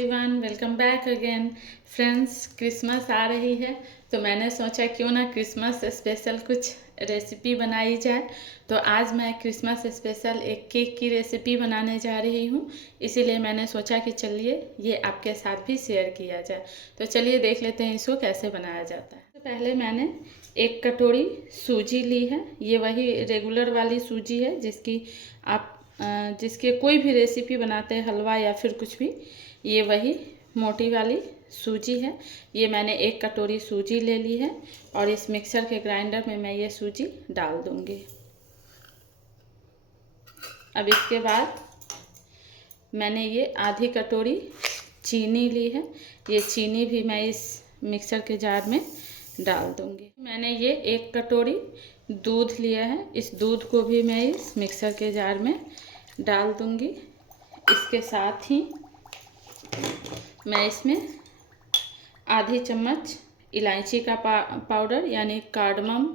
Everyone, welcome back again. Friends, Christmas आ रही है तो मैंने सोचा क्यों ना क्रिसमस स्पेशल कुछ रेसिपी बनाई जाए। तो आज मैं क्रिसमस स्पेशल एक केक की रेसिपी बनाने जा रही हूँ, इसीलिए मैंने सोचा कि चलिए ये आपके साथ भी शेयर किया जाए। तो चलिए देख लेते हैं इसको कैसे बनाया जाता है। तो पहले मैंने एक कटोरी सूजी ली है। ये वही रेगुलर वाली सूजी है जिसके कोई भी रेसिपी बनाते हैं, हलवा या फिर कुछ भी, ये वही मोटी वाली सूजी है। ये मैंने एक कटोरी सूजी ले ली है और इस मिक्सर के ग्राइंडर में मैं ये सूजी डाल दूंगी। अब इसके बाद मैंने ये आधी कटोरी चीनी ली है। ये चीनी भी मैं इस मिक्सर के जार में डाल दूंगी। मैंने ये एक कटोरी दूध लिया है। इस दूध को भी मैं इस मिक्सर के जार में डाल दूंगी। इसके साथ ही मैं इसमें आधी चम्मच इलायची का पाउडर यानी कार्डमम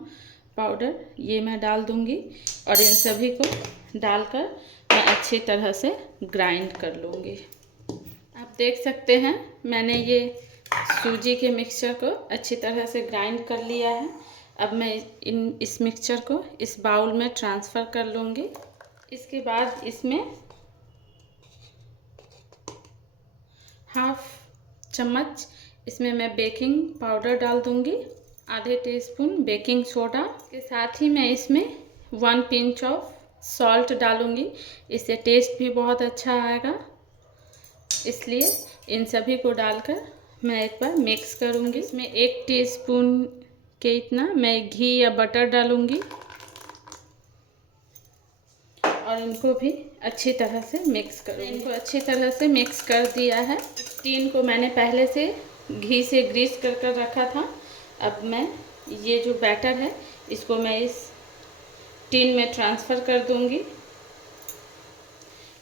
पाउडर ये मैं डाल दूंगी और इन सभी को डालकर मैं अच्छी तरह से ग्राइंड कर लूँगी। आप देख सकते हैं मैंने ये सूजी के मिक्सचर को अच्छी तरह से ग्राइंड कर लिया है। अब मैं इस मिक्सचर को इस बाउल में ट्रांसफ़र कर लूँगी। इसके बाद इसमें हाफ चम्मच इसमें मैं बेकिंग पाउडर डाल दूँगी, आधे टीस्पून बेकिंग सोडा के साथ ही मैं इसमें 1 पिंच ऑफ सॉल्ट डालूँगी। इससे टेस्ट भी बहुत अच्छा आएगा, इसलिए इन सभी को डालकर मैं एक बार मिक्स करूँगी। इसमें 1 टीस्पून के इतना मैं घी या बटर डालूँगी और इनको भी अच्छी तरह से मिक्स करूँगी। इनको अच्छी तरह से मिक्स कर दिया है। टीन को मैंने पहले से घी से ग्रीस कर रखा था। अब मैं ये जो बैटर है इसको मैं इस टीन में ट्रांसफ़र कर दूँगी।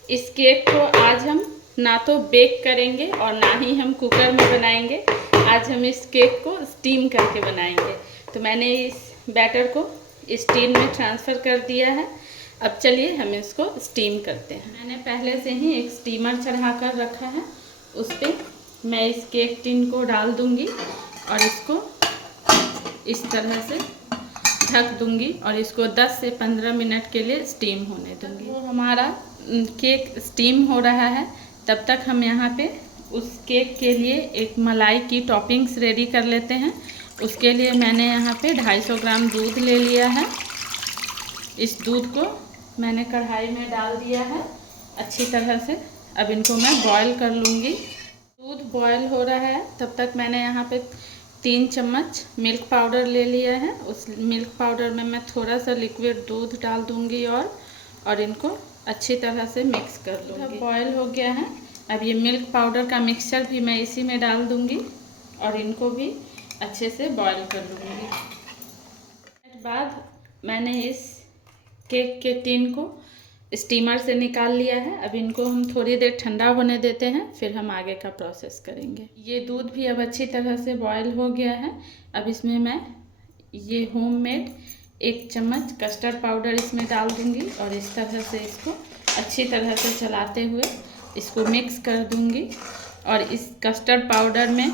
इस केक को आज हम ना तो बेक करेंगे और ना ही हम कुकर में बनाएंगे। आज हम इस केक को स्टीम करके बनाएंगे। तो मैंने इस बैटर को इस टीन में ट्रांसफ़र कर दिया है। अब चलिए हम इसको स्टीम करते हैं। मैंने पहले से ही एक स्टीमर चढ़ा कर रखा है, उस पर मैं इस केक टिन को डाल दूंगी और इसको इस तरह से ढक दूंगी और इसको 10 से 15 मिनट के लिए स्टीम होने दूंगी। वो हमारा केक स्टीम हो रहा है, तब तक हम यहाँ पे उस केक के लिए एक मलाई की टॉपिंग्स रेडी कर लेते हैं। उसके लिए मैंने यहाँ पे 250 ग्राम दूध ले लिया है। इस दूध को मैंने कढ़ाई में डाल दिया है अच्छी तरह से। अब इनको मैं बॉईल कर लूँगी। दूध बॉईल हो रहा है, तब तक मैंने यहाँ पे 3 चम्मच मिल्क पाउडर ले लिया है। उस मिल्क पाउडर में मैं थोड़ा सा लिक्विड दूध डाल दूँगी और इनको अच्छी तरह से मिक्स कर लूँगी। बॉईल हो गया है। अब ये मिल्क पाउडर का मिक्सचर भी मैं इसी में डाल दूँगी और इनको भी अच्छे से बॉईल कर लूँगी। उसके बाद मैंने इस केक के टिन को स्टीमर से निकाल लिया है। अब इनको हम थोड़ी देर ठंडा होने देते हैं, फिर हम आगे का प्रोसेस करेंगे। ये दूध भी अब अच्छी तरह से बॉईल हो गया है। अब इसमें मैं ये होममेड 1 चम्मच कस्टर्ड पाउडर इसमें डाल दूंगी और इस तरह से इसको अच्छी तरह से चलाते हुए इसको मिक्स कर दूंगी। और इस कस्टर्ड पाउडर में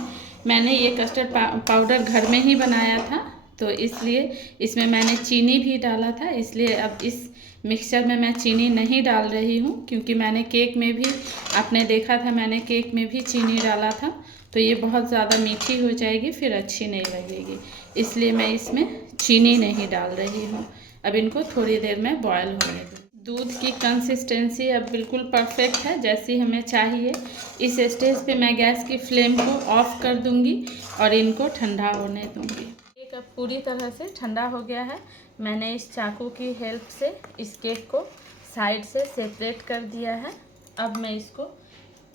मैंने ये कस्टर्ड पाउडर घर में ही बनाया था, तो इसलिए इसमें मैंने चीनी भी डाला था। इसलिए अब इस मिक्सचर में मैं चीनी नहीं डाल रही हूँ, क्योंकि मैंने केक में भी आपने देखा था, मैंने केक में भी चीनी डाला था, तो ये बहुत ज़्यादा मीठी हो जाएगी, फिर अच्छी नहीं लगेगी। इसलिए मैं इसमें चीनी नहीं डाल रही हूँ। अब इनको थोड़ी देर में बॉयल होने दूँ। दूध की कंसिस्टेंसी अब बिल्कुल परफेक्ट है, जैसी हमें चाहिए। इस स्टेज पे मैं गैस की फ्लेम को ऑफ कर दूँगी और इनको ठंडा होने दूँगी। केक अब पूरी तरह से ठंडा हो गया है। मैंने इस चाकू की हेल्प से इस केक को साइड से सेपरेट कर दिया है। अब मैं इसको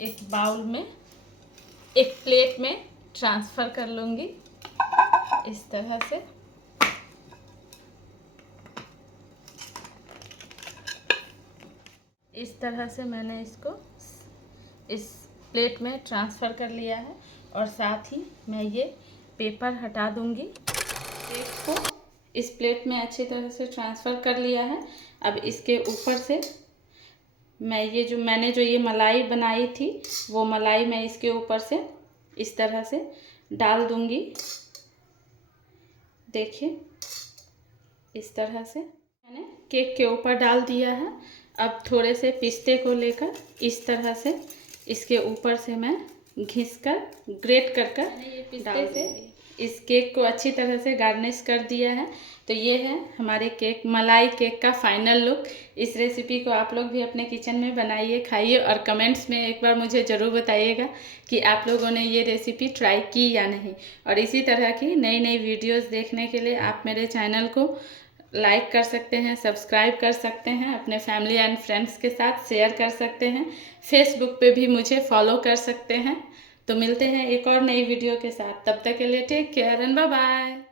एक बाउल में, एक प्लेट में ट्रांसफ़र कर लूँगी इस तरह से। इस तरह से मैंने इसको इस प्लेट में ट्रांसफ़र कर लिया है और साथ ही मैं ये पेपर हटा दूँगी। केक को इस प्लेट में अच्छी तरह से ट्रांसफ़र कर लिया है। अब इसके ऊपर से मैंने जो ये मलाई बनाई थी वो मलाई मैं इसके ऊपर से इस तरह से डाल दूंगी। देखिए इस तरह से मैंने केक के ऊपर डाल दिया है। अब थोड़े से पिस्ते को लेकर इस तरह से इसके ऊपर से मैं घिसकर ग्रेट कर ये पिस्ते से इस केक को अच्छी तरह से गार्निश कर दिया है। तो ये है हमारे केक, मलाई केक का फाइनल लुक। इस रेसिपी को आप लोग भी अपने किचन में बनाइए, खाइए और कमेंट्स में एक बार मुझे ज़रूर बताइएगा कि आप लोगों ने ये रेसिपी ट्राई की या नहीं। और इसी तरह की नई नई वीडियोस देखने के लिए आप मेरे चैनल को लाइक कर सकते हैं, सब्सक्राइब कर सकते हैं, अपने फैमिली एंड फ्रेंड्स के साथ शेयर कर सकते हैं, फेसबुक पे भी मुझे फॉलो कर सकते हैं। तो मिलते हैं एक और नई वीडियो के साथ, तब तक के लिए take care and bye bye.